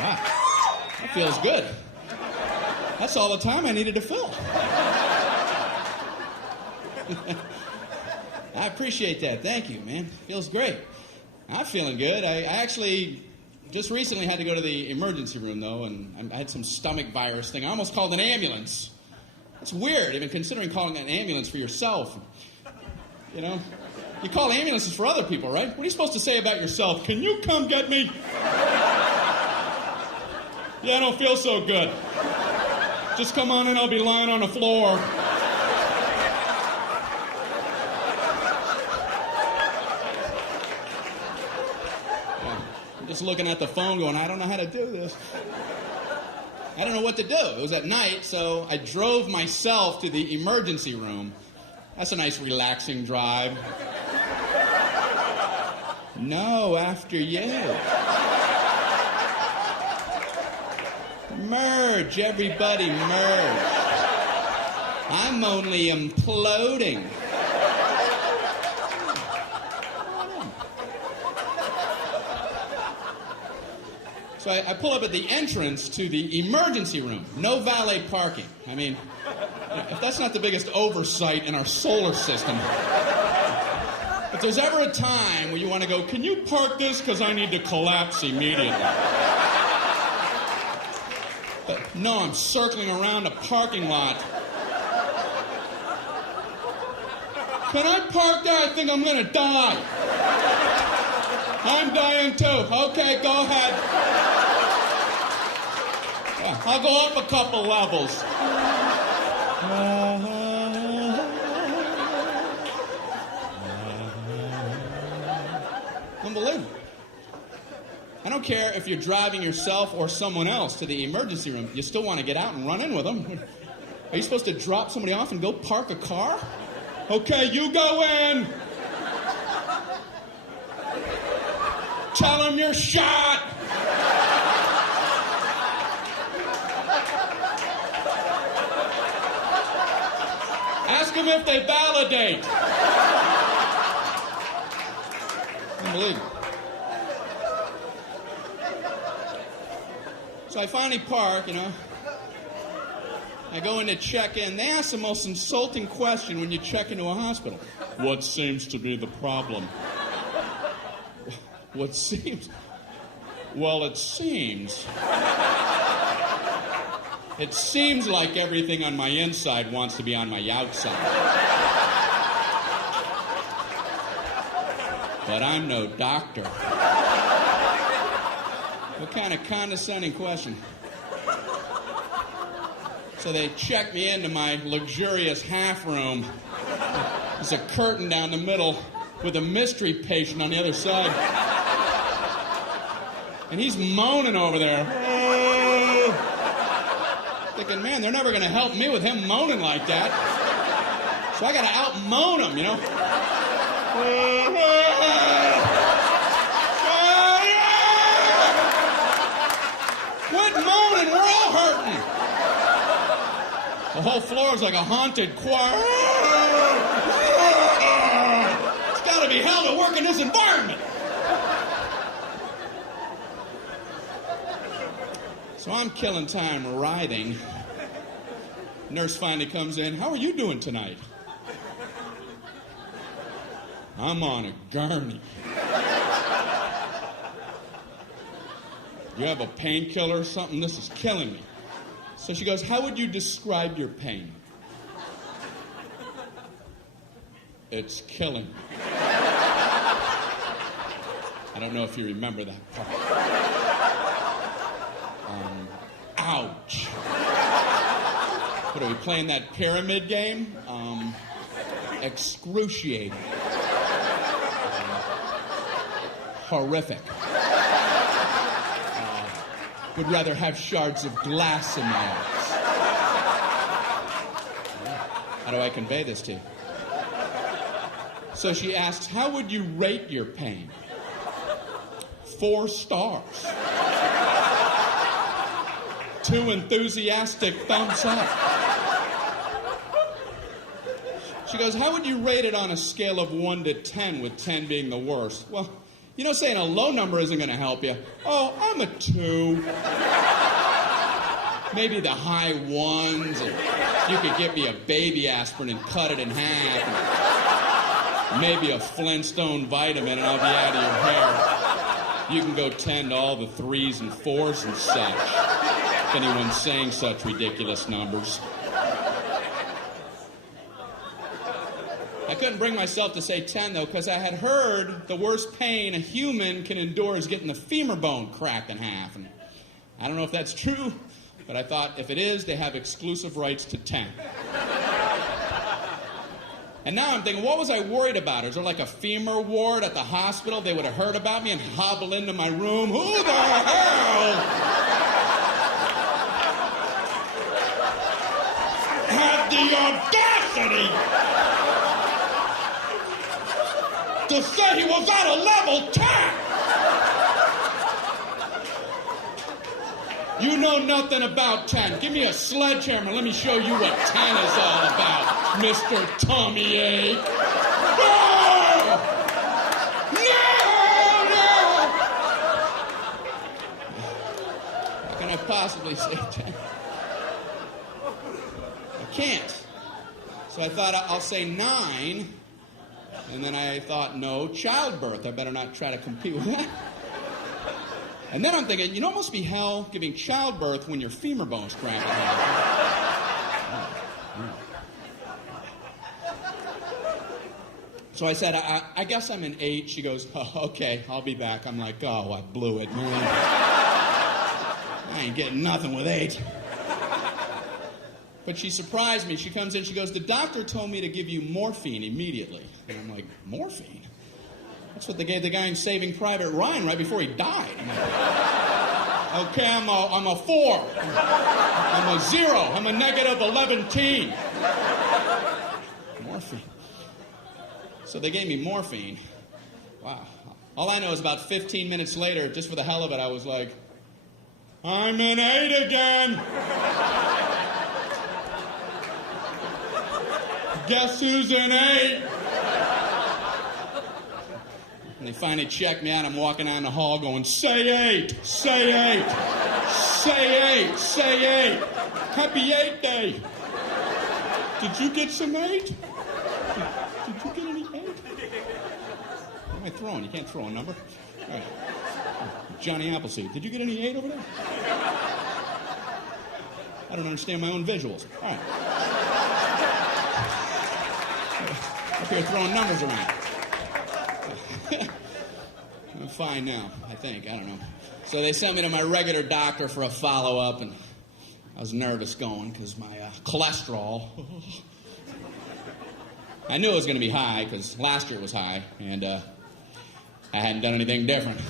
Wow, that feels good. That's all the time I needed to fill. I appreciate that. Thank you, man. Feels great. I'm feeling good. I actually just recently had to go to the emergency room, though, and I had some stomach virus thing. I almost called an ambulance. It's weird, even considering calling an ambulance for yourself. You know? You call ambulances for other people, right? What are you supposed to say about yourself? Can you come get me? Yeah, I don't feel so good. Just come on in, I'll be lying on the floor. I'm just looking at the phone going, I don't know how to do this. I don't know what to do. It was at night, so I drove myself to the emergency room. That's a nice, relaxing drive. No, after you. Merge, everybody merge. I'm only imploding. So I pull up at the entrance to the emergency room. No valet parking. I mean, if that's not the biggest oversight in our solar system. If there's ever a time where you want to go, can you park this because I need to collapse immediately? But no, I'm circling around a parking lot. Can I park there? I think I'm going to die. I'm dying too. Okay, go ahead. Yeah, I'll go up a couple levels. Unbelievable. I don't care if you're driving yourself or someone else to the emergency room. You still want to get out and run in with them. Are you supposed to drop somebody off and go park a car? Okay, you go in. Tell them you're shot. Ask them if they validate. Unbelievable. So I finally park, you know. I go in to check in. They ask the most insulting question when you check into a hospital. What seems to be the problem? What seems? Well, it seems. It seems like everything on my inside wants to be on my outside. But I'm no doctor. What kind of condescending question? So they check me into my luxurious half room. There's a curtain down the middle with a mystery patient on the other side. And he's moaning over there. Thinking, man, they're never going to help me with him moaning like that. So I got to out-moan him, you know. Quit moaning, we're all hurting. The whole floor is like a haunted choir. It's got to be hell to work in this environment. So I'm killing time writhing. Nurse finally comes in. How are you doing tonight? I'm on a gurney. You have a painkiller or something? This is killing me. So she goes, how would you describe your pain? It's killing me. I don't know if you remember that part. Ouch. What are we playing, that pyramid game? Excruciating. Horrific. Would rather have shards of glass in my eyes. How do I convey this to you? So she asks, how would you rate your pain? 4 stars. 2 enthusiastic thumbs up. She goes, how would you rate it on a scale of 1 to 10, with 10 being the worst? Well, You know, saying a low number isn't going to help you. Oh, I'm a 2. Maybe the high 1s. And you could get me a baby aspirin and cut it in half. And maybe a Flintstone vitamin and I'll be out of your hair. You can go 10 to all the 3s and 4s and such. If anyone's saying such ridiculous numbers. I couldn't bring myself to say 10, though, because I had heard the worst pain a human can endure is getting the femur bone cracked in half. And I don't know if that's true, but I thought if it is, they have exclusive rights to 10. And now I'm thinking, what was I worried about? Is there like a femur ward at the hospital? They would have heard about me and hobble into my room. Who the hell had the audacity to say he was at a level 10? You know nothing about 10. Give me a sledgehammer. Let me show you what 10 is all about, Mr. Tommy A. No! No! How can I possibly say 10? I can't. So I thought I'll say 9. And then I thought, no, childbirth. I better not try to compete with that. And then I'm thinking, you know, it must be hell giving childbirth when your femur bone's cracked. So I said, I guess I'm an 8. She goes, oh, okay, I'll be back. I'm like, oh, I blew it, man. I ain't getting nothing with 8. But she surprised me. She comes in, she goes, the doctor told me to give you morphine immediately. And I'm like, morphine? That's what they gave the guy in Saving Private Ryan right before he died. I'm like, okay, I'm a 4. I'm a 0. I'm a negative 11-teen. Morphine. So they gave me morphine. Wow. All I know is about 15 minutes later, just for the hell of it, I was like, I'm an 8 again. Guess who's an 8? And they finally checked me out. I'm walking down the hall going, say 8, say 8, say 8, say 8. Happy 8 day. Did you get some 8? Did you get any 8? What am I throwing? You can't throw a number. All right. Johnny Appleseed. Did you get any 8 over there? I don't understand my own visuals. All right. Up here throwing numbers around. I'm fine now, I think. I don't know. So they sent me to my regular doctor for a follow-up, and I was nervous going because my cholesterol. I knew it was going to be high because last year it was high, and I hadn't done anything different.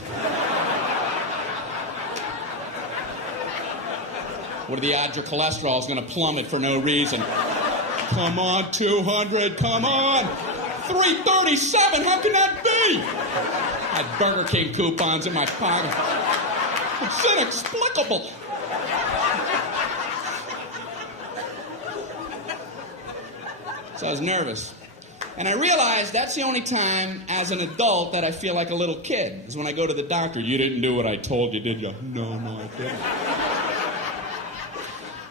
What are the odds your cholesterol is going to plummet for no reason? Come on, 200, come on. 337, how can that be? I had Burger King coupons in my pocket. It's inexplicable. So I was nervous. And I realized that's the only time as an adult that I feel like a little kid, is when I go to the doctor. You didn't do what I told you, did you? No, I didn't.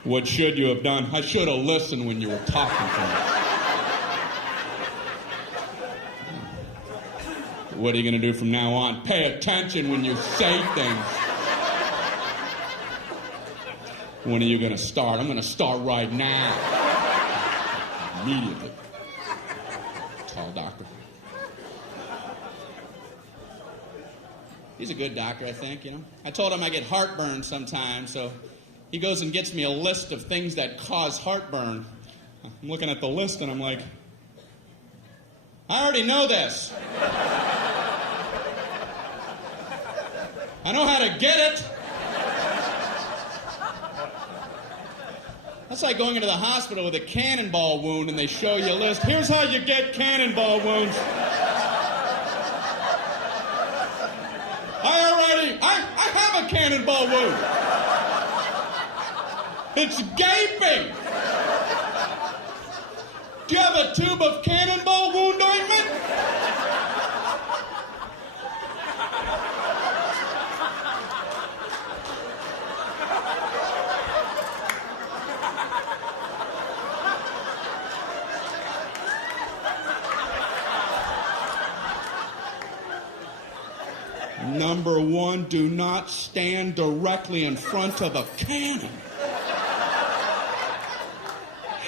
What should you have done? I should have listened when you were talking to me. What are you going to do from now on? Pay attention when you say things. When are you going to start? I'm going to start right now. Immediately. Tall doctor. He's a good doctor, I think, you know. I told him I get heartburn sometimes, so he goes and gets me a list of things that cause heartburn. I'm looking at the list and I'm like, I already know this. I know how to get it. That's like going into the hospital with a cannonball wound and they show you a list. Here's how you get cannonball wounds. I have a cannonball wound. It's gaping. Do you have a tube of cannonball wound ointment? Number one, do not stand directly in front of a cannon.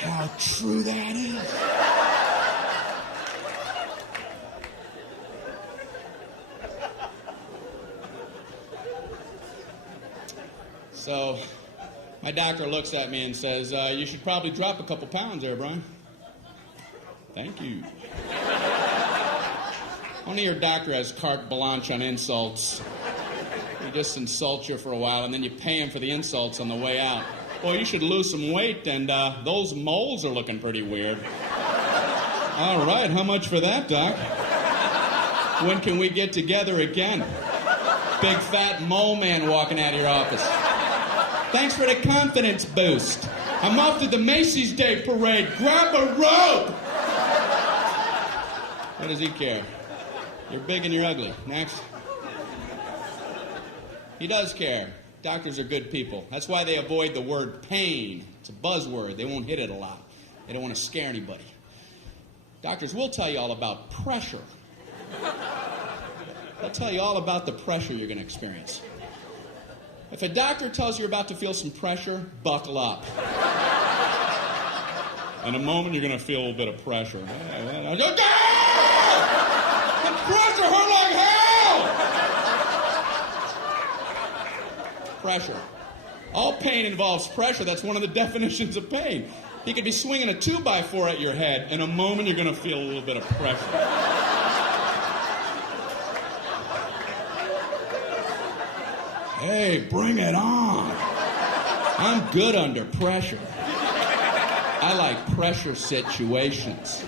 How true that is. So, my doctor looks at me and says, you should probably drop a couple pounds there, Brian. Thank you. Only your doctor has carte blanche on insults. He just insults you for a while, and then you pay him for the insults on the way out. Boy, you should lose some weight, and those moles are looking pretty weird. All right, how much for that, Doc? When can we get together again? Big fat mole man walking out of your office. Thanks for the confidence boost. I'm off to the Macy's Day Parade. Grab a rope! What does he care? You're big and you're ugly. Next. He does care. Doctors are good people. That's why they avoid the word pain. It's a buzzword. They won't hit it a lot. They don't want to scare anybody. Doctors will tell you all about pressure. They'll tell you all about the pressure you're going to experience. If a doctor tells you you're about to feel some pressure, buckle up. In a moment, you're going to feel a little bit of pressure. The pressure hurt like hell! Pressure. All pain involves pressure. That's one of the definitions of pain. He could be swinging a 2x4 at your head. In a moment, you're going to feel a little bit of pressure. Hey, bring it on. I'm good under pressure. I like pressure situations.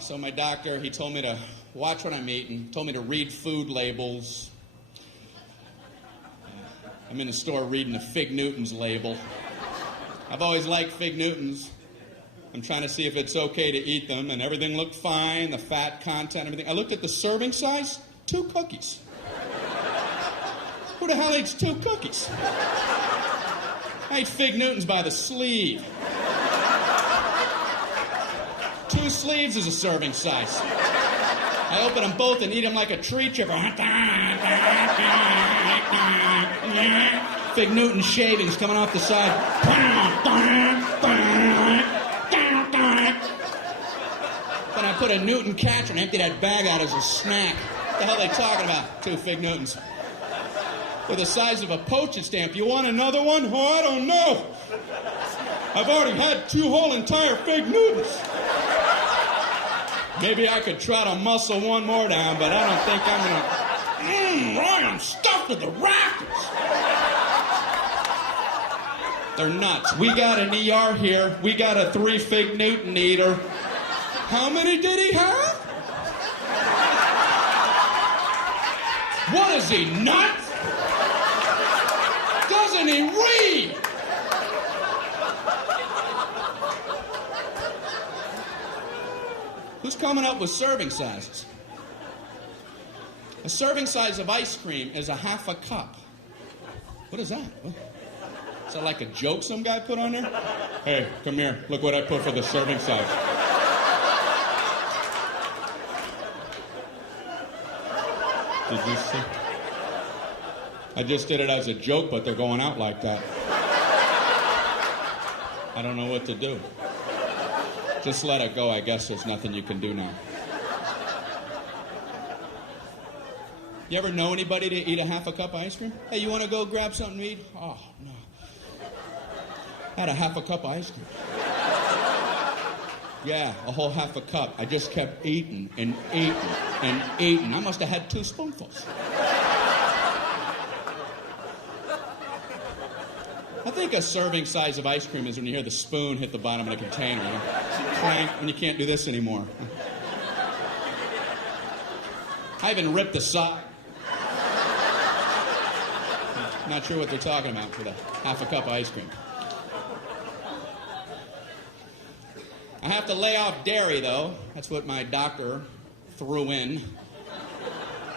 So my doctor, he told me to watch what I'm eating, told me to read food labels. I'm in the store reading the Fig Newtons label. I've always liked Fig Newtons. I'm trying to see if it's okay to eat them, and everything looked fine, the fat content, everything. I looked at the serving size, 2 cookies. Who the hell eats 2 cookies? I ate Fig Newtons by the sleeve. 2 sleeves is a serving size. I open them both and eat them like a tree chipper. Fig Newton shavings coming off the side. Then I put a Newton catcher and empty that bag out as a snack. What the hell are they talking about? 2 Fig Newtons. They're the size of a postage stamp. You want another one? Oh, I don't know. I've already had 2 whole entire Fig Newtons. Maybe I could try to muscle one more down, but I don't think I'm gonna... I am stuffed with the rafters. They're nuts. We got an ER here. We got a 3 Fig Newton eater. How many did he have? What is he, nuts? Doesn't he read? Who's coming up with serving sizes? A serving size of ice cream is a half a cup. What is that? What? Is that like a joke some guy put on there? Hey, come here. Look what I put for the serving size. Did you see? I just did it as a joke, but they're going out like that. I don't know what to do. Just let it go. I guess there's nothing you can do now. You ever know anybody to eat a half a cup of ice cream? Hey, you want to go grab something to eat? Oh, no. I had a half a cup of ice cream. Yeah, a whole half a cup. I just kept eating and eating and eating. I must have had 2 spoonfuls. I think a serving size of ice cream is when you hear the spoon hit the bottom of the container. You know? Clank, and you can't do this anymore. I even ripped the side. Not sure what they're talking about for the half a cup of ice cream. I have to lay off dairy, though. That's what my doctor threw in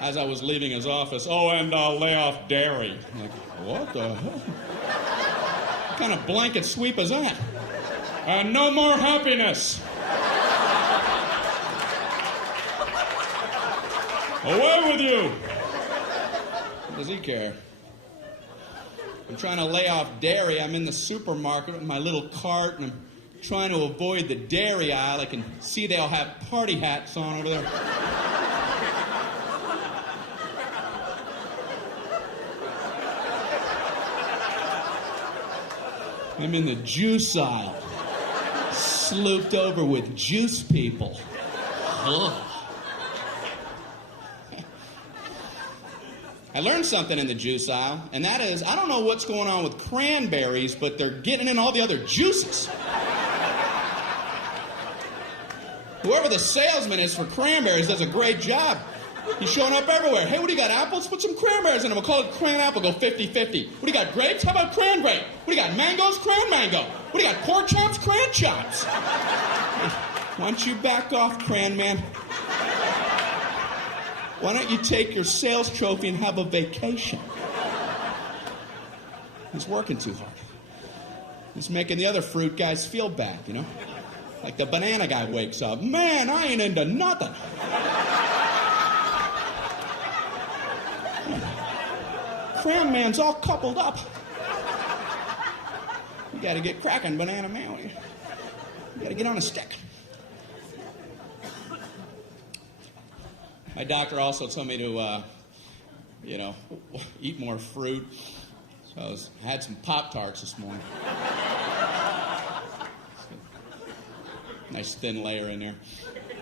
as I was leaving his office. Oh, and I'll lay off dairy. I'm like, what the hell? What kind of blanket sweep is that? No more happiness. Away with you! What does he care? I'm trying to lay off dairy. I'm in the supermarket with my little cart, and I'm trying to avoid the dairy aisle. I can see they all have party hats on over there. I'm in the juice aisle, slooped over with juice people. Ugh. I learned something in the juice aisle, and that is, I don't know what's going on with cranberries, but they're getting in all the other juices. Whoever the salesman is for cranberries does a great job. He's showing up everywhere. Hey, what do you got, apples? Put some cranberries in them. We'll call it cran apple, go 50-50. What do you got, grapes? How about cran grape? What do you got, mangoes? Cran mango. What do you got, pork chops? Cran chops. Why don't you back off, cran man? Why don't you take your sales trophy and have a vacation? He's working too hard. He's making the other fruit guys feel bad, you know? Like the banana guy wakes up. Man, I ain't into nothing. Cram man's all coupled up. You gotta get cracking, banana man. You gotta get on a stick. My doctor also told me to, eat more fruit. So I had some Pop-Tarts this morning. Nice thin layer in there.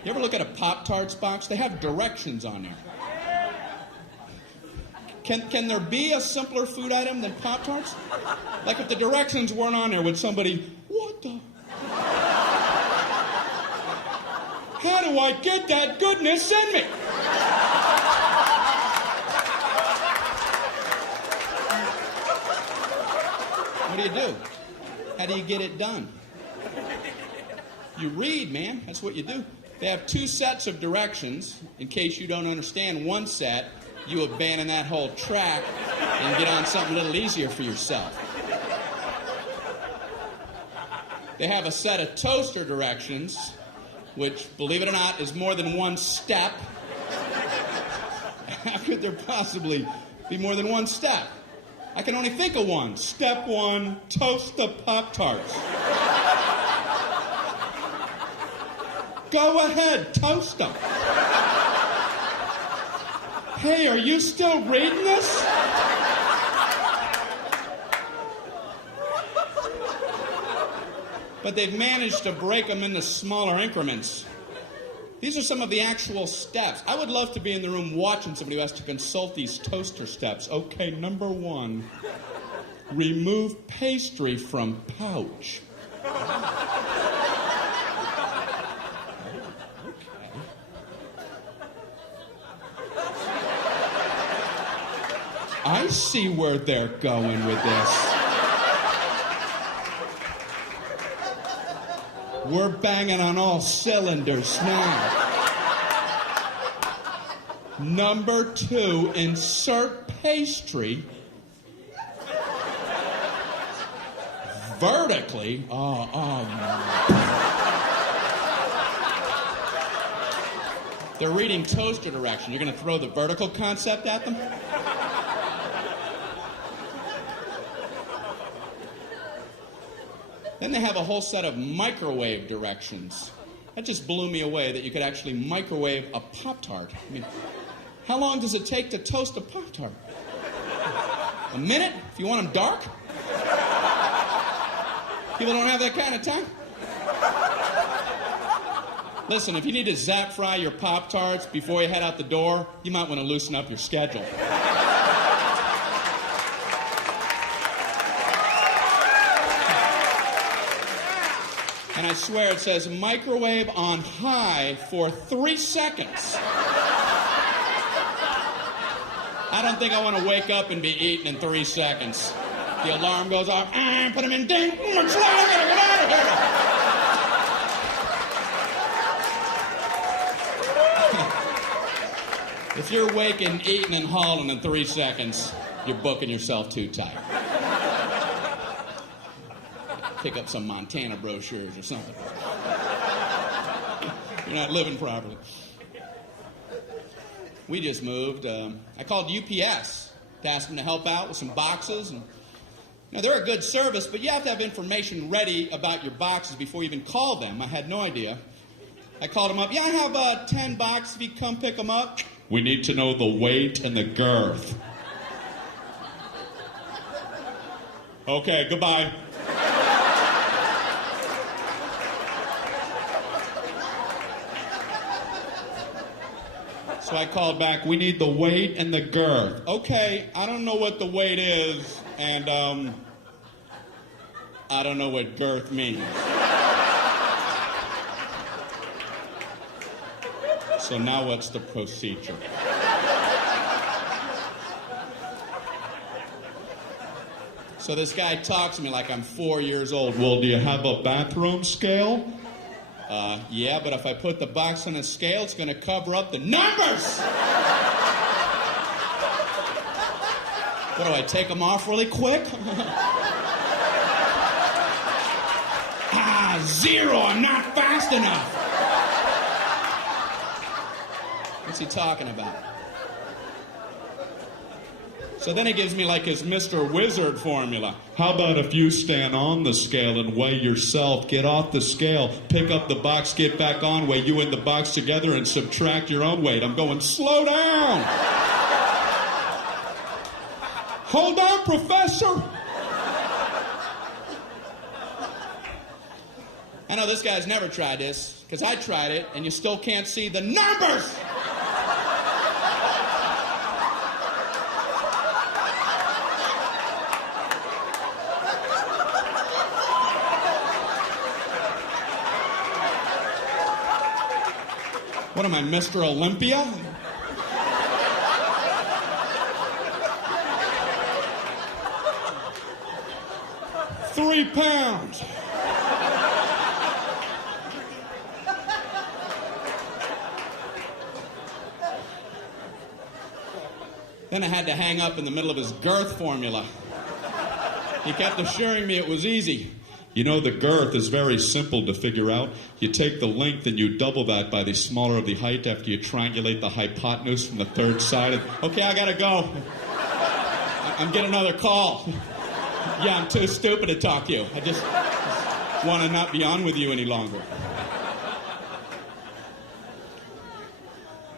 You ever look at a Pop-Tarts box? They have directions on there. Can there be a simpler food item than Pop-Tarts? Like if the directions weren't on there, would somebody, what the? How do I get that goodness in me? What do you do? How do you get it done? You read, man. That's what you do. They have 2 sets of directions. In case you don't understand one set, you abandon that whole track and get on something a little easier for yourself. They have a set of toaster directions, which, believe it or not, is more than 1 step. How could there possibly be more than 1 step? I can only think of one. Step 1, toast the Pop-Tarts. Go ahead, toast them. Hey, are you still reading this? But they've managed to break them into smaller increments. These are some of the actual steps. I would love to be in the room watching somebody who has to consult these toaster steps. Okay, number 1, remove pastry from pouch. I see where they're going with this. We're banging on all cylinders now. Number 2, insert pastry vertically. They're reading toaster direction. You're going to throw the vertical concept at them? Then they have a whole set of microwave directions. That just blew me away that you could actually microwave a Pop-Tart. I mean, how long does it take to toast a Pop-Tart? A minute? If you want them dark? People don't have that kind of time. Listen, if you need to zap fry your Pop-Tarts before you head out the door, you might want to loosen up your schedule. And I swear it says microwave on high for 3 seconds. I don't think I want to wake up and be eating in 3 seconds. The alarm goes off. Put them in ding. It's late. I gotta get out of here. If you're waking, eating, and hauling in 3 seconds, you're booking yourself too tight. Pick up some Montana brochures or something. You're not living properly. We just moved. I called UPS to ask them to help out with some boxes. And, they're a good service, but you have to have information ready about your boxes before you even call them. I had no idea. I called them up. Yeah, I have 10 boxes if you come pick them up. We need to know the weight and the girth. Okay, goodbye. So I called back, we need the weight and the girth. Okay, I don't know what the weight is, and I don't know what girth means. So now what's the procedure? So this guy talks to me like I'm 4 years old. Well, do you have a bathroom scale? Yeah, but if I put the box on a scale, it's going to cover up the numbers! What do I take them off really quick? 0, I'm not fast enough. What's he talking about? So then he gives me like his Mr. Wizard formula. How about if you stand on the scale and weigh yourself, get off the scale, pick up the box, get back on, weigh you and the box together and subtract your own weight. I'm going, slow down. Hold on, Professor. I know this guy's never tried this, because I tried it, and you still can't see the numbers. What am I, Mr. Olympia? £3 pounds. Then I had to hang up in the middle of his girth formula. He kept assuring me it was easy. You know, the girth is very simple to figure out. You take the length and you double that by the smaller of the height after you triangulate the hypotenuse from the third side. Okay, I gotta go. I'm getting another call. Yeah, I'm too stupid to talk to you. I just want to not be on with you any longer.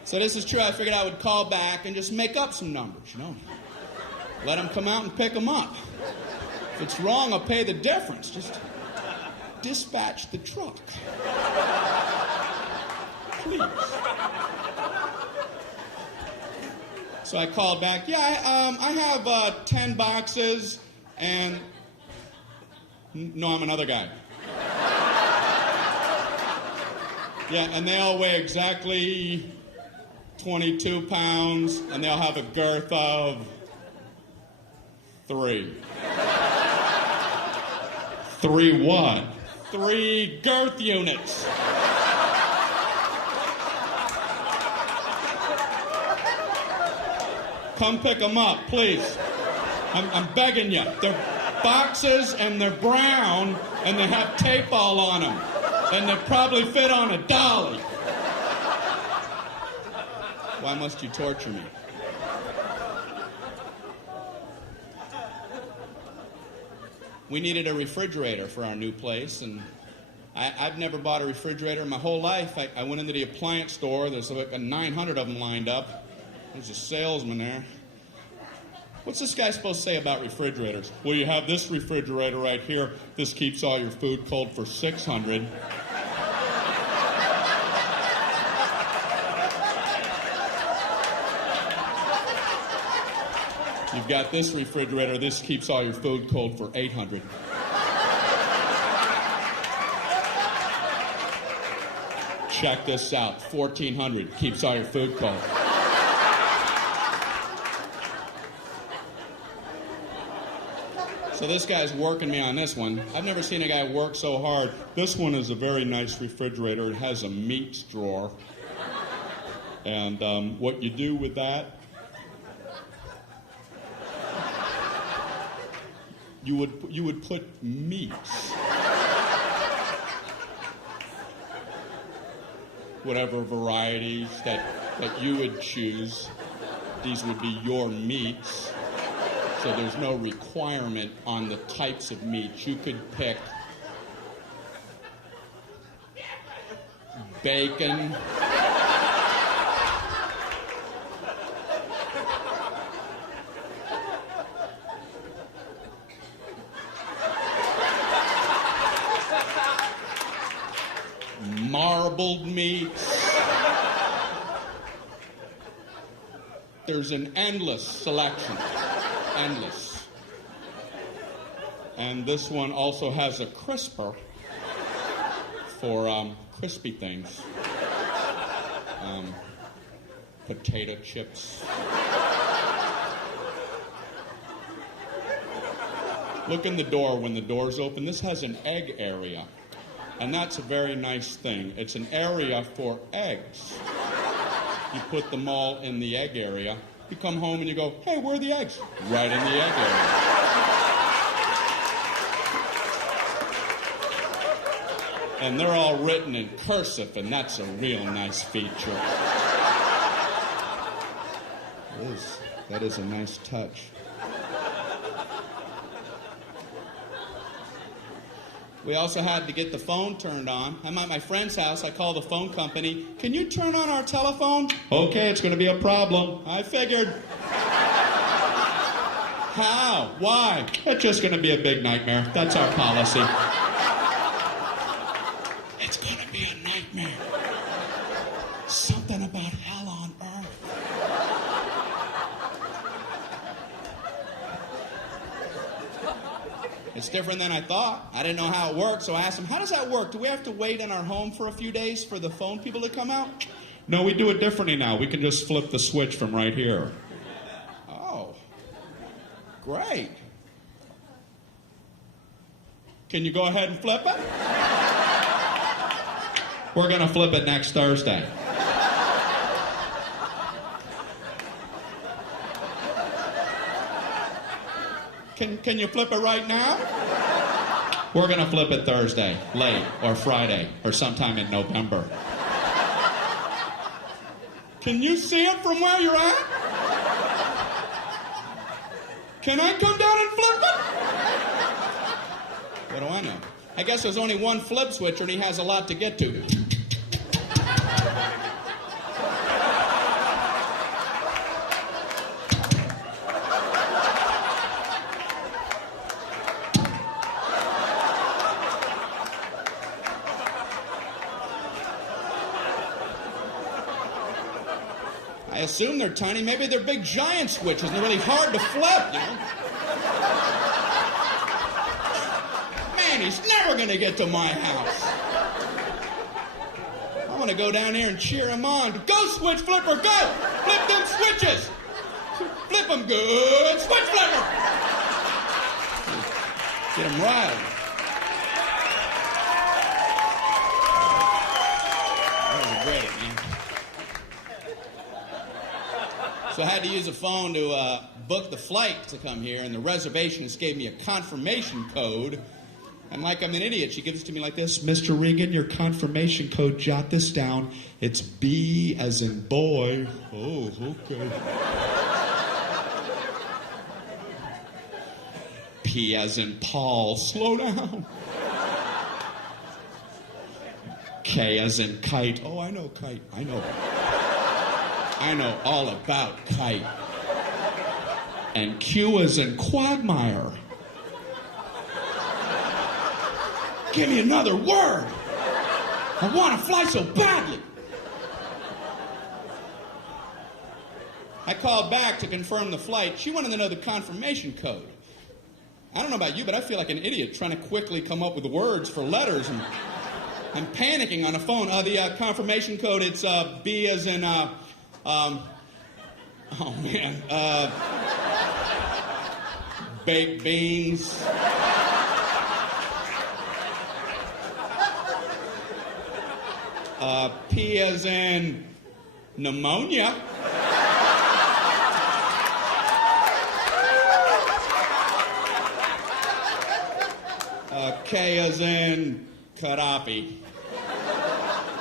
So this is true. I figured I would call back and just make up some numbers, Let them come out and pick them up. If it's wrong, I'll pay the difference. Just dispatch the truck. Please. So I called back. Yeah, I have 10 boxes, and... No, I'm another guy. Yeah, and they all weigh exactly 22 pounds, and they'll have a girth of 3. 3 what? 3 girth units. Come pick them up, please. I'm begging you. They're boxes, and they're brown, and they have tape all on them. And they probably fit on a dolly. Why must you torture me? We needed a refrigerator for our new place, and I've never bought a refrigerator in my whole life. I went into the appliance store. There's like 900 of them lined up. There's a salesman there. What's this guy supposed to say about refrigerators? Well, you have this refrigerator right here. This keeps all your food cold for 600. You've got this refrigerator. This keeps all your food cold for 800. Check this out. 1,400 keeps all your food cold. So this guy's working me on this one. I've never seen a guy work so hard. This one is a very nice refrigerator. It has a meats drawer. And what you do with that, you would put meats. Whatever varieties that that you would choose. These would be your meats. So there's no requirement on the types of meats. You could pick bacon, marbled meats. There's an endless selection. Endless. And this one also has a crisper for crispy things. Potato chips. Look in the door when the door's open. This has an egg area. And that's a very nice thing. It's an area for eggs. You put them all in the egg area. You come home and you go, hey, where are the eggs? Right in the egg area. And they're all written in cursive, and that's a real nice feature. That is a nice touch. We also had to get the phone turned on. I'm at my friend's house. I call the phone company. Can you turn on our telephone? Okay, it's going to be a problem. I figured. How? Why? It's just going to be a big nightmare. That's our policy. It's going to be a nightmare. Something about hell on earth. It's different than I thought. I didn't know how it worked, so I asked him, how does that work? Do we have to wait in our home for a few days for the phone people to come out? No, we do it differently now. We can just flip the switch from right here. Oh, great. Can you go ahead and flip it? We're going to flip it next Thursday. Can you flip it right now? We're going to flip it Thursday, late, or Friday, or sometime in November. Can you see it from where you're at? Can I come down and flip it? What do I know? I guess there's only one flip switcher, and he has a lot to get to. I assume they're tiny. Maybe they're big giant switches and they're really hard to flip, you know? Man, he's never going to get to my house. I want to go down here and cheer him on. Go, switch flipper, go! Flip them switches! Flip them good! Switch flipper! Get him riled. That was great, man. So I had to use a phone to book the flight to come here, and the reservationist gave me a confirmation code. And like I'm an idiot, she gives it to me like this. Mr. Regan, your confirmation code, jot this down. It's B as in boy. Oh, okay. P as in Paul. Slow down. K as in kite. Oh, I know kite. I know all about kite. And Q as in quagmire. Give me another word. I want to fly so badly. I called back to confirm the flight. She wanted to know the confirmation code. I don't know about you, but I feel like an idiot trying to quickly come up with words for letters. And I'm panicking on the phone. The confirmation code, it's B as in... oh, man. Baked beans. P as in pneumonia. K as in Gaddafi.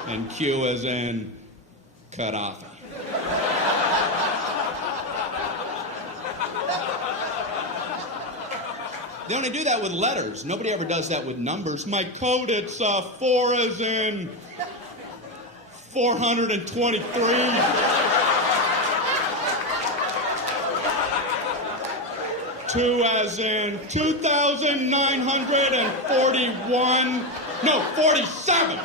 And Q as in Gaddafi. They only do that with letters. Nobody ever does that with numbers. My code, it's 4 as in 423. 2 as in 2,941. No, 47.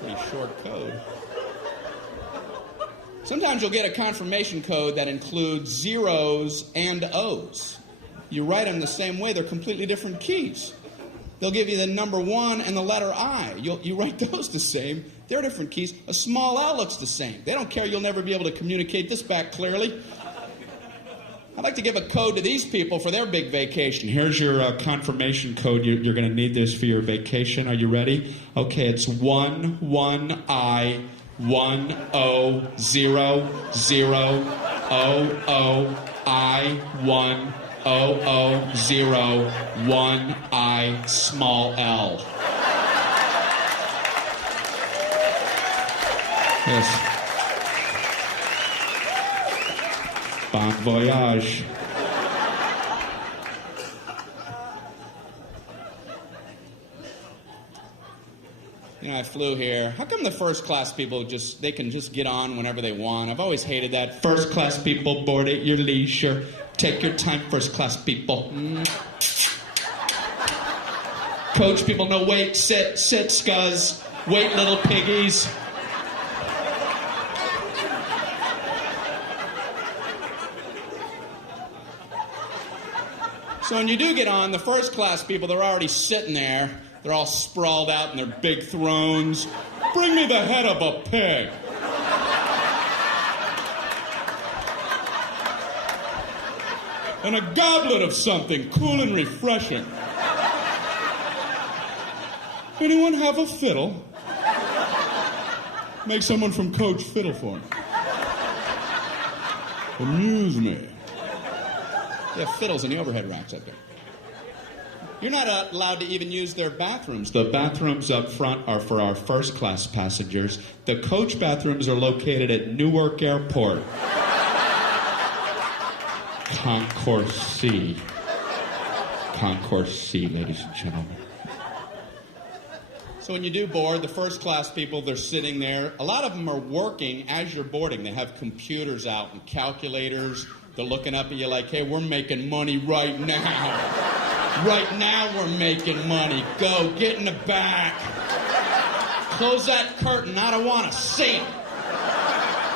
Pretty short code. Sometimes you'll get a confirmation code that includes zeros and O's. You write them the same way, they're completely different keys. They'll give you the number 1 and the letter I. You write those the same. They're different keys. A small L looks the same. They don't care. You'll never be able to communicate this back clearly. I'd like to give a code to these people for their big vacation. Here's your confirmation code. You're going to need this for your vacation. Are you ready? Okay, it's 11I 1000I10001I small L. Yes. Bon voyage. You know, I flew here. How come the first class people they can just get on whenever they want? I've always hated that. First class people, board at your leisure. Take your time, first class people. Coach people, no, wait, sit, scuzz. Wait, little piggies. So when you do get on, the first class people, they're already sitting there. They're all sprawled out in their big thrones. Bring me the head of a pig. And a goblet of something cool and refreshing. Anyone have a fiddle? Make someone from Coach fiddle for me. Amuse me. They have fiddles in the overhead racks up there. You're not allowed to even use their bathrooms. The bathrooms up front are for our first class passengers. The coach bathrooms are located at Newark Airport. Concourse C. Concourse C, ladies and gentlemen. So when you do board, the first class people, they're sitting there. A lot of them are working as you're boarding. They have computers out and calculators. They're looking up at you like, hey, we're making money right now. Right now we're making money. Go, get in the back. Close that curtain. I don't want to see it.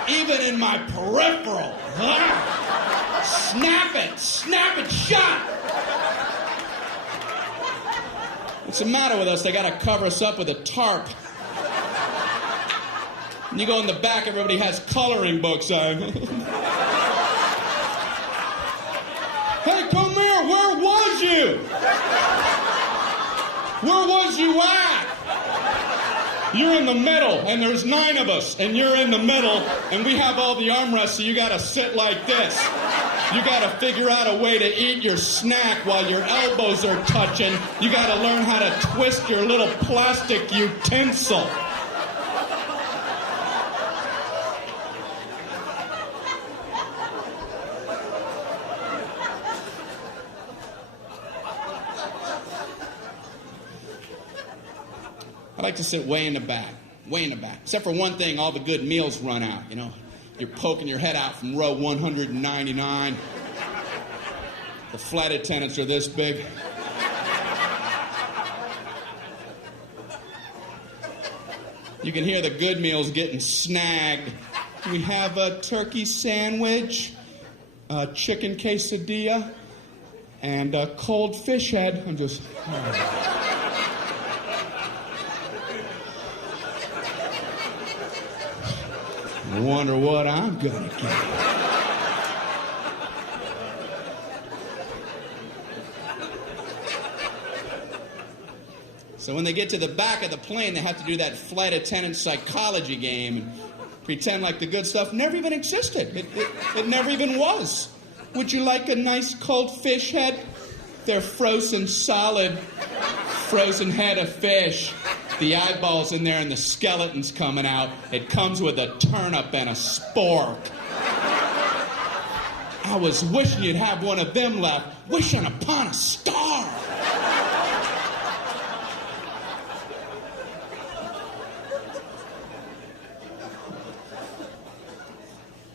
Even in my peripheral. Snap it shut. What's the matter with us? They got to cover us up with a tarp. And you go in the back, everybody has coloring books on. Hey, come here, where was you? Where was you at? You're in the middle, and there's 9 of us, and you're in the middle, and we have all the armrests, so you gotta sit like this. You gotta figure out a way to eat your snack while your elbows are touching. You gotta learn how to twist your little plastic utensil. I like to sit way in the back. Except for one thing, all the good meals run out, you know. You're poking your head out from row 199. The flight attendants are this big. You can hear the good meals getting snagged. We have a turkey sandwich, a chicken quesadilla, and a cold fish head. I'm just... I wonder what I'm gonna get. So when they get to the back of the plane, they have to do that flight attendant psychology game and pretend like the good stuff never even existed. It never even was. Would you like a nice cold fish head? They're frozen solid, frozen head of fish. The eyeballs in there and the skeleton's coming out. It comes with a turnip and a spork. I was wishing you'd have one of them left, wishing upon a star.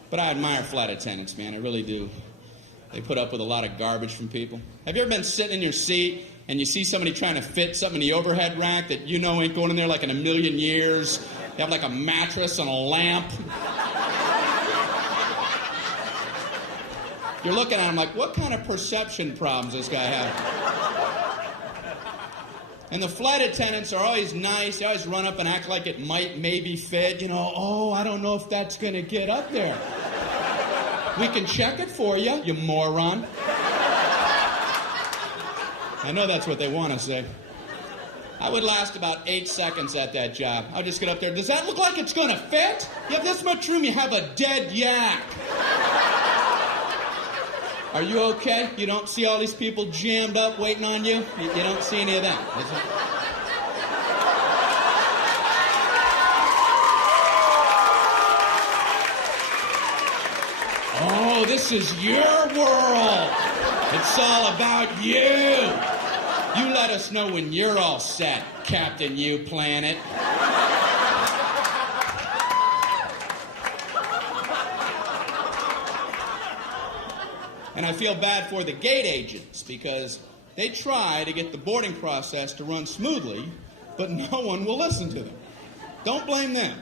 But I admire flight attendants, man. I really do. They put up with a lot of garbage from people. Have you ever been sitting in your seat and you see somebody trying to fit something in the overhead rack that you know ain't going in there like in a million years? They have like a mattress and a lamp. You're looking at him like, what kind of perception problems does this guy have? And the flight attendants are always nice. They always run up and act like it might maybe fit. You know, oh, I don't know if that's going to get up there. We can check it for you, you moron. I know that's what they want to say. I would last about 8 seconds at that job. I would just get up there. Does that look like it's going to fit? You have this much room, you have a dead yak. Are you okay? You don't see all these people jammed up waiting on you? You don't see any of that. Oh, this is your world. It's all about you. You let us know when you're all set, Captain You Planet. And I feel bad for the gate agents because they try to get the boarding process to run smoothly, but no one will listen to them. Don't blame them.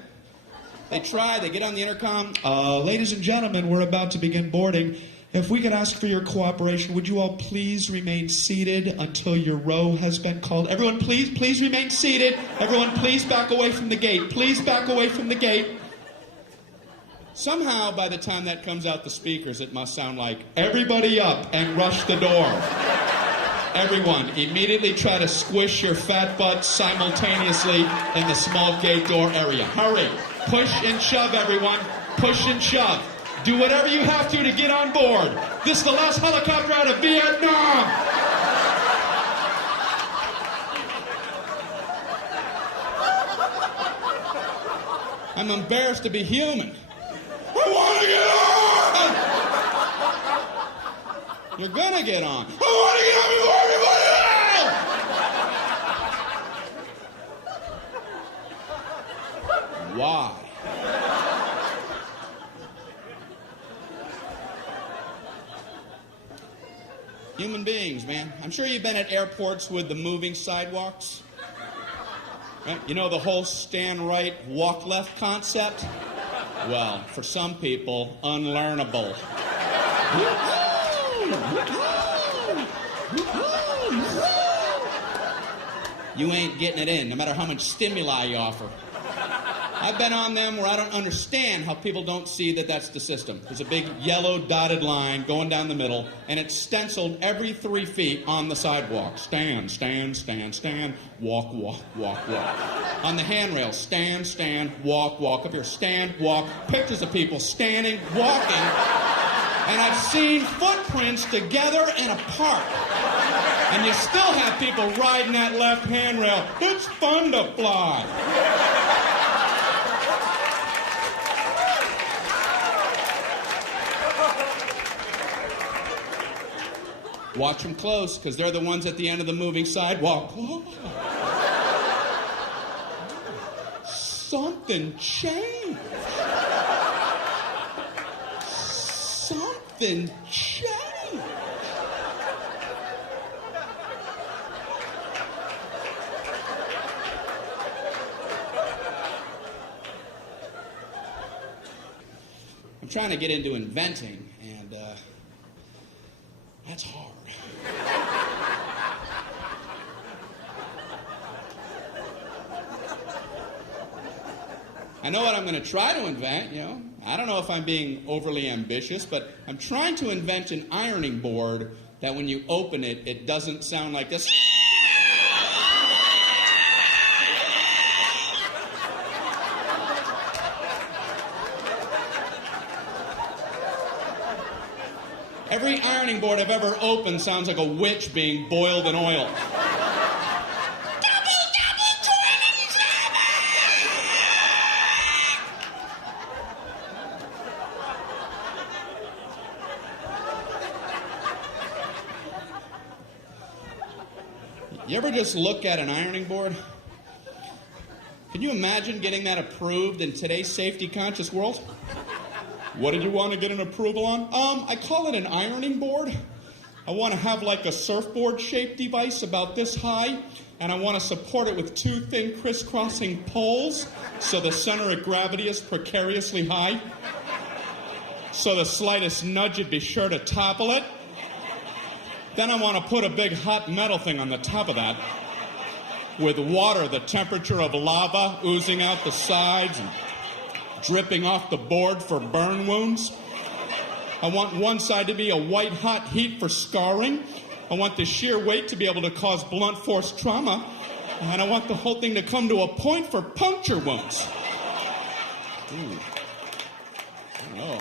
They try, they get on the intercom. Ladies and gentlemen, we're about to begin boarding. If we could ask for your cooperation, would you all please remain seated until your row has been called? Everyone, please remain seated. Everyone, please back away from the gate. Please back away from the gate. Somehow, by the time that comes out the speakers, it must sound like, everybody up and rush the door. Everyone, immediately try to squish your fat butt simultaneously in the small gate door area. Hurry. Push and shove, everyone. Push and shove. Do whatever you have to get on board. This is the last helicopter out of Vietnam. I'm embarrassed to be human. I want to get on! You're gonna get on. I want to get on before everybody else! Why? Human beings, man. I'm sure you've been at airports with the moving sidewalks. Right? You know the whole stand right, walk left concept? Well, for some people, unlearnable. You ain't getting it in, no matter how much stimuli you offer. I've been on them where I don't understand how people don't see that that's the system. There's a big yellow dotted line going down the middle, and it's stenciled every 3 feet on the sidewalk. Stand, stand, stand, stand, walk, walk, walk, walk. On the handrail, stand, stand, walk, walk. Up here, stand, walk. Pictures of people standing, walking, and I've seen footprints together and apart. And you still have people riding that left handrail. It's fun to fly. Watch them close, because they're the ones at the end of the moving sidewalk. Oh. Something changed. Something changed. I'm trying to get into inventing, and that's hard. I know what I'm going to try to invent, I don't know if I'm being overly ambitious, but I'm trying to invent an ironing board that when you open it, it doesn't sound like this. Every ironing board I've ever opened sounds like a witch being boiled in oil. You ever just look at an ironing board? Can you imagine getting that approved in today's safety-conscious world? What did you want to get an approval on? I call it an ironing board. I want to have like a surfboard-shaped device about this high, and I want to support it with two thin crisscrossing poles so the center of gravity is precariously high. So the slightest nudge would be sure to topple it. Then I want to put a big hot metal thing on the top of that with water, the temperature of lava oozing out the sides and dripping off the board for burn wounds. I want one side to be a white hot heat for scarring. I want the sheer weight to be able to cause blunt force trauma. And I want the whole thing to come to a point for puncture wounds. Ooh. I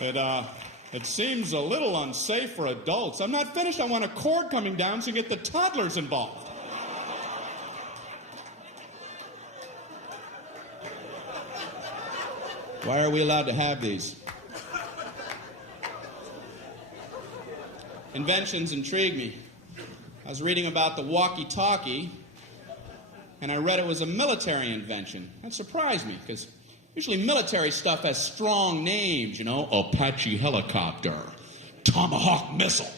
don't know. It seems a little unsafe for adults. I'm not finished. I want a cord coming down so you get the toddlers involved. Why are we allowed to have these? Inventions intrigue me. I was reading about the walkie-talkie, and I read it was a military invention. That surprised me, because usually military stuff has strong names, you know, Apache helicopter, Tomahawk missile.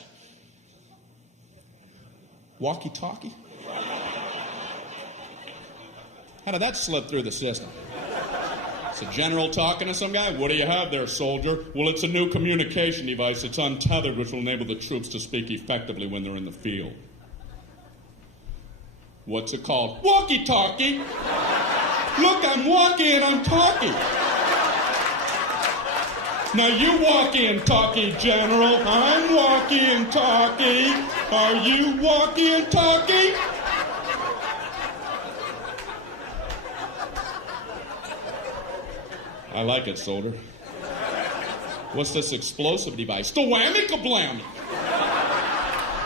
Walkie-talkie? How did that slip through the system? It's a general talking to some guy. What do you have there, soldier? Well, it's a new communication device. It's untethered, which will enable the troops to speak effectively when they're in the field. What's it called? Walkie-talkie. Look, I'm walkie and I'm talking. Now you walkie and talkie, General. I'm walkie and talkie. Are you walkie and talkie? I like it, soldier. What's this explosive device? The whammy kablammy.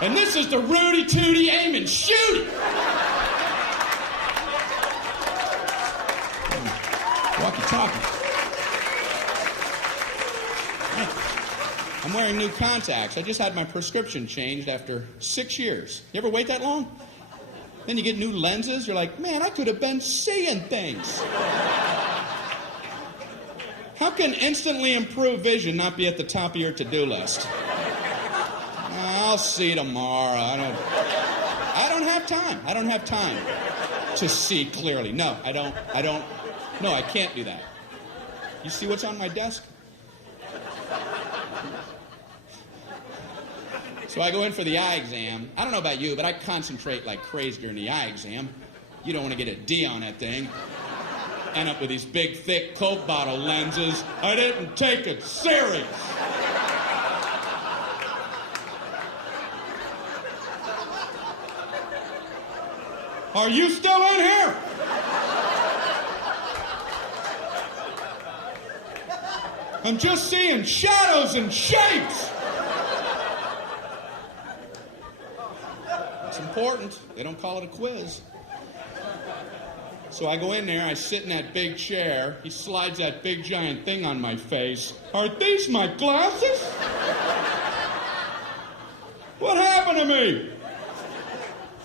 And this is the Rudy Tooty aim and shooty. Walkie-talkie. I'm wearing new contacts. I just had my prescription changed after 6 years. You ever wait that long? Then you get new lenses. You're like, man, I could have been seeing things. How can instantly improved vision not be at the top of your to-do list? I'll see tomorrow. I don't have time. I don't have time to see clearly. No, I don't. No, I can't do that. You see what's on my desk? So I go in for the eye exam. I don't know about you, but I concentrate like crazy during the eye exam. You don't want to get a D on that thing. End up with these big, thick Coke bottle lenses. I didn't take it serious. Are you still in here? I'm just seeing shadows and shapes. It's important. They don't call it a quiz. So I go in there, I sit in that big chair. He slides that big giant thing on my face. Are these my glasses? What happened to me?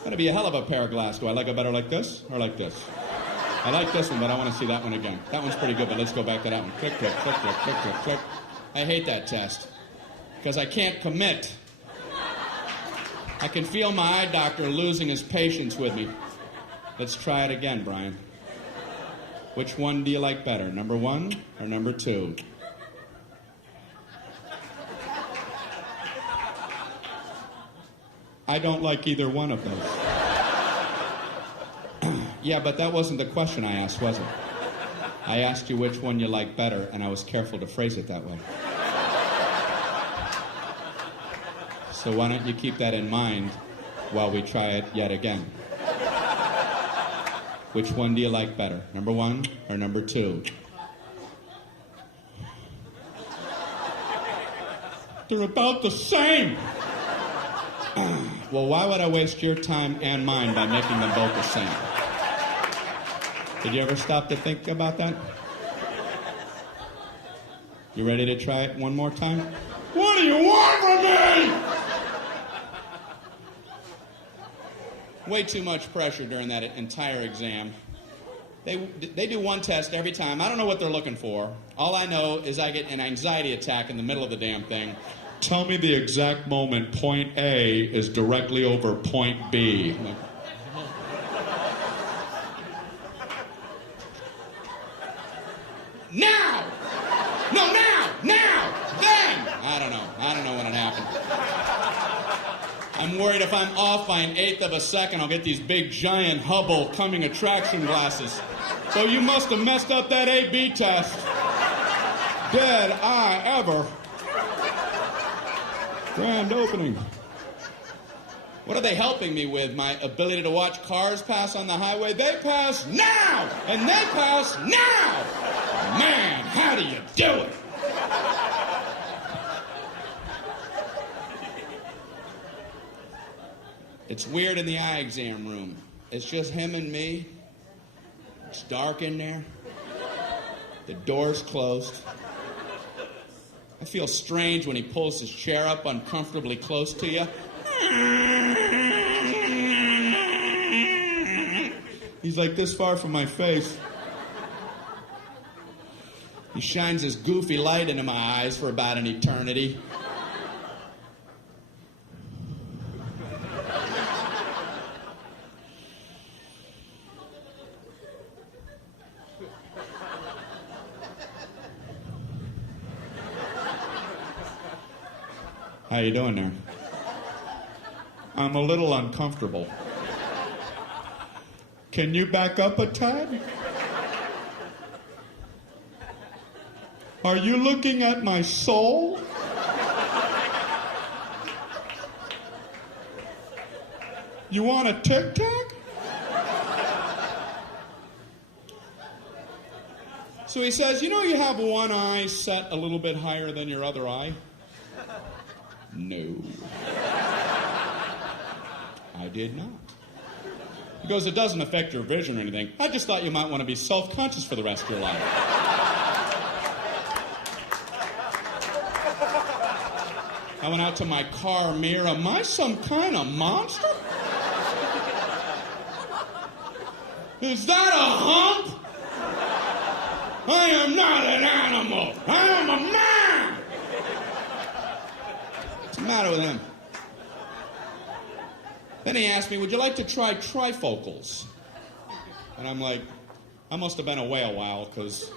That'd be a hell of a pair of glasses. Do I like it better like this or like this? I like this one, but I want to see that one again. That one's pretty good, but let's go back to that one. Click, click, click, click, click, click, click. I hate that test because I can't commit. I can feel my eye doctor losing his patience with me. Let's try it again, Brian. Which one do you like better, number 1 or number 2? I don't like either one of those. Yeah, but that wasn't the question I asked, was it? I asked you which one you like better, and I was careful to phrase it that way. So why don't you keep that in mind while we try it yet again? Which one do you like better, number 1 or number 2? They're about the same. Well, why would I waste your time and mine by making them both the same? Did you ever stop to think about that? You ready to try it one more time? What do you want from me? way too much pressure during that entire exam. They do one test every time. I don't know what they're looking for. All I know is I get an anxiety attack in the middle of the damn thing. Tell me the exact moment point A is directly over point B. Now! No, now! Now! Then! I don't know when it happened. I'm worried if I'm off by an eighth of a second, I'll get these big, giant Hubble coming attraction glasses. So you must have messed up that A-B test. Did I ever? Grand opening. What are they helping me with? My ability to watch cars pass on the highway? They pass now! And they pass now! Man, how do you do it? It's weird in the eye exam room. It's just him and me. It's dark in there. The door's closed. I feel strange when he pulls his chair up uncomfortably close to you. He's like this far from my face. He shines his goofy light into my eyes for about an eternity. How you doing there? I'm a little uncomfortable. Can you back up a tad? Are you looking at my soul? You want a Tic Tac? So he says, you know you have one eye set a little bit higher than your other eye? No. I did not. He goes, it doesn't affect your vision or anything. I just thought you might want to be self-conscious for the rest of your life. I went out to my car mirror. Am I some kind of monster? Is that a hump? I am not an animal. I am a man. What's the matter with him? Then he asked me, would you like to try trifocals? And I'm like, I must have been away a while because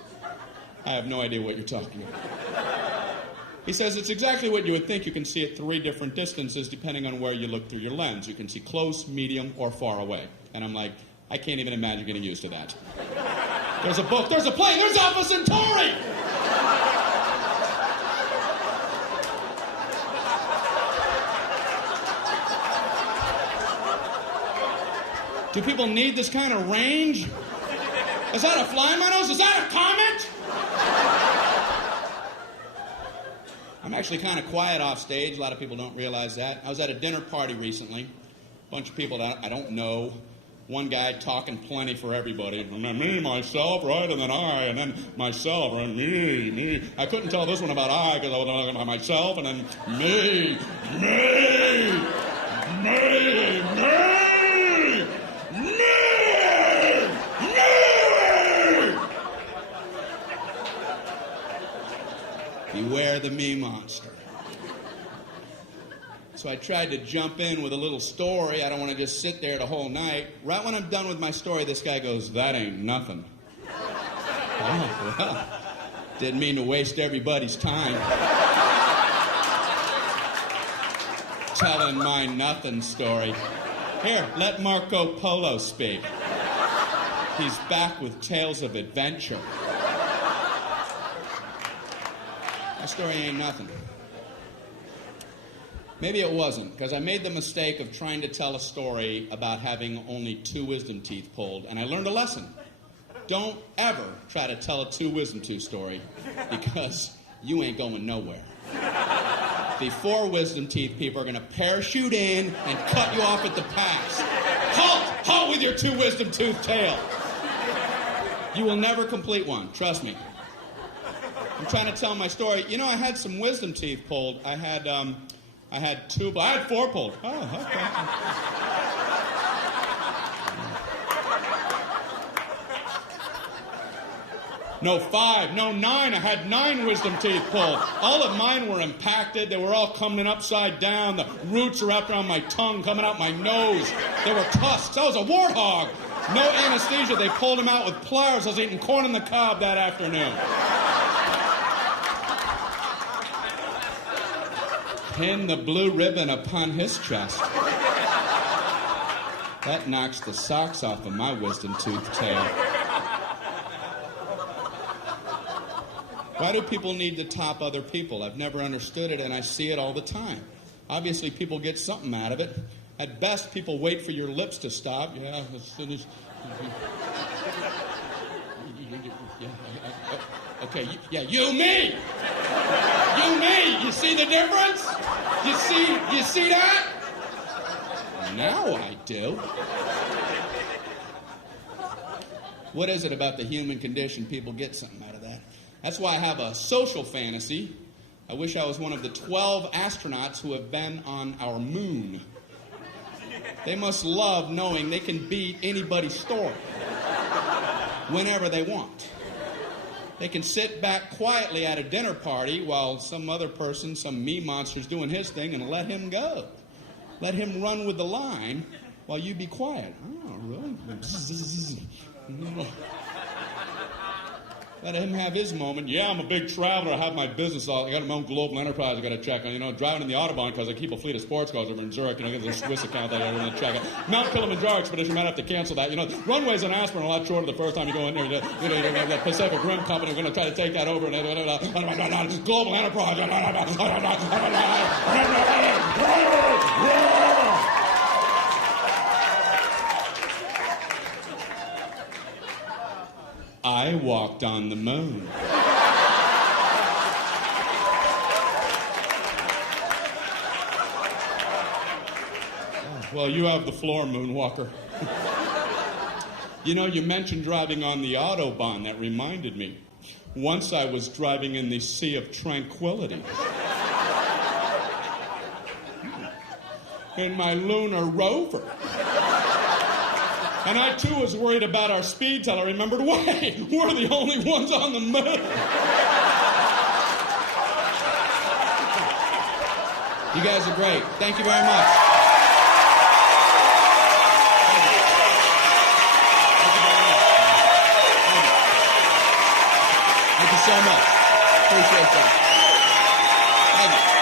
I have no idea what you're talking about. He says it's exactly what you would think. You can see at 3 different distances depending on where you look through your lens. You can see close, medium, or far away. And I'm like, I can't even imagine getting used to that. There's a book, there's a plane, there's Alpha Centauri! Do people need this kind of range? Is that a fly, Manos? Is that a comet? I'm actually kind of quiet off stage. A lot of people don't realize that. I was at a dinner party recently. A bunch of people that I don't know. One guy talking plenty for everybody. And then me, myself, right? And then I, and then myself, and me. I couldn't tell this one about I because I was talking about myself, and then me. Beware the me monster. So I tried to jump in with a little story. I don't want to just sit there the whole night. Right when I'm done with my story, this guy goes, that ain't nothing. Oh, well, didn't mean to waste everybody's time. Telling my nothing story. Here, let Marco Polo speak. He's back with tales of adventure. My story ain't nothing. Maybe it wasn't, because I made the mistake of trying to tell a story about having only 2 wisdom teeth pulled, and I learned a lesson. Don't ever try to tell a 2 wisdom tooth story, because you ain't going nowhere. The 4 wisdom teeth people are going to parachute in and cut you off at the pass. Halt! Halt with your 2 wisdom tooth tail. You will never complete one, trust me. I'm trying to tell my story. You know, I had some wisdom teeth pulled. I had 4 pulled. Oh, okay. No 5, no 9. I had 9 wisdom teeth pulled. All of mine were impacted. They were all coming upside down. The roots are wrapped around my tongue, coming out my nose. They were tusks. I was a warthog. No anesthesia. They pulled him out with pliers. I was eating corn on the cob that afternoon. Pin the blue ribbon upon his chest. That knocks the socks off of my wisdom tooth tail. Why do people need to top other people? I've never understood it, and I see it all the time. Obviously, people get something out of it. At best, people wait for your lips to stop. Yeah, as soon as... Okay, you, me! You, me! You see the difference? You see that? Now I do. What is it about the human condition? People get something out of that. That's why I have a social fantasy. I wish I was one of the 12 astronauts who have been on our moon. They must love knowing they can beat anybody's story whenever they want. They can sit back quietly at a dinner party while some other person, some me monster's doing his thing, and let him go. Let him run with the line while you be quiet. Oh, really? Let him have his moment. Yeah, I'm a big traveler. I have my business. I got my own global enterprise I got to check on. Driving in the Autobahn because I keep a fleet of sports cars over in Zurich. I got a Swiss account that I got to check out. Mount Kilimanjaro expedition, might have to cancel that. Runways in Aspen are a lot shorter the first time you go in there. The Pacific Rim Company are going to try to take that over. Global enterprise. I walked on the moon. Well, you have the floor, Moonwalker. You mentioned driving on the Autobahn. That reminded me. Once I was driving in the Sea of Tranquility. In my lunar rover. And I, too, was worried about our speed till I remembered, wait, we're the only ones on the moon. You guys are great. Thank you very much. Thank you so much. Appreciate that. Thank you.